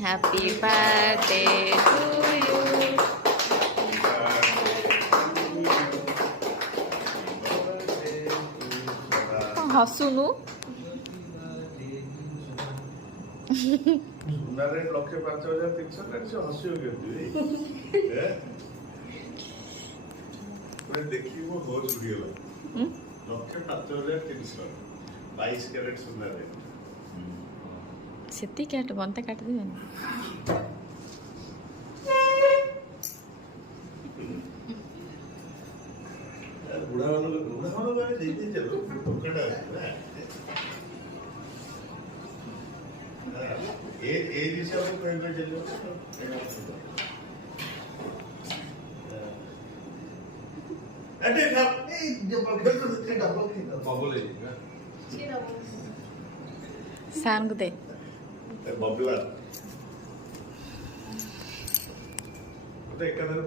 Happy birthday to you. हसुनु ସୁନାରେ 1,05,300 ହସିବ କେମିତି ଦେଖିକି ମୋ ହୋସ୍ ଉଡ଼ିଗଲା। 1,05,300 22 କ୍ୟାରେଟ୍ ସୁନାରେ ସେତି କାଟ ବନ୍ତା କାଟି ଦେବେନି। ବୁଢ଼ାମାନଙ୍କୁ ଆମେ ଦେଇଦେଇଛୁ ଟୋକାଟା ଏ ହିସାବରେ କହିଲେ ଚାଲିବ। सान को दे बबला तो एकाधर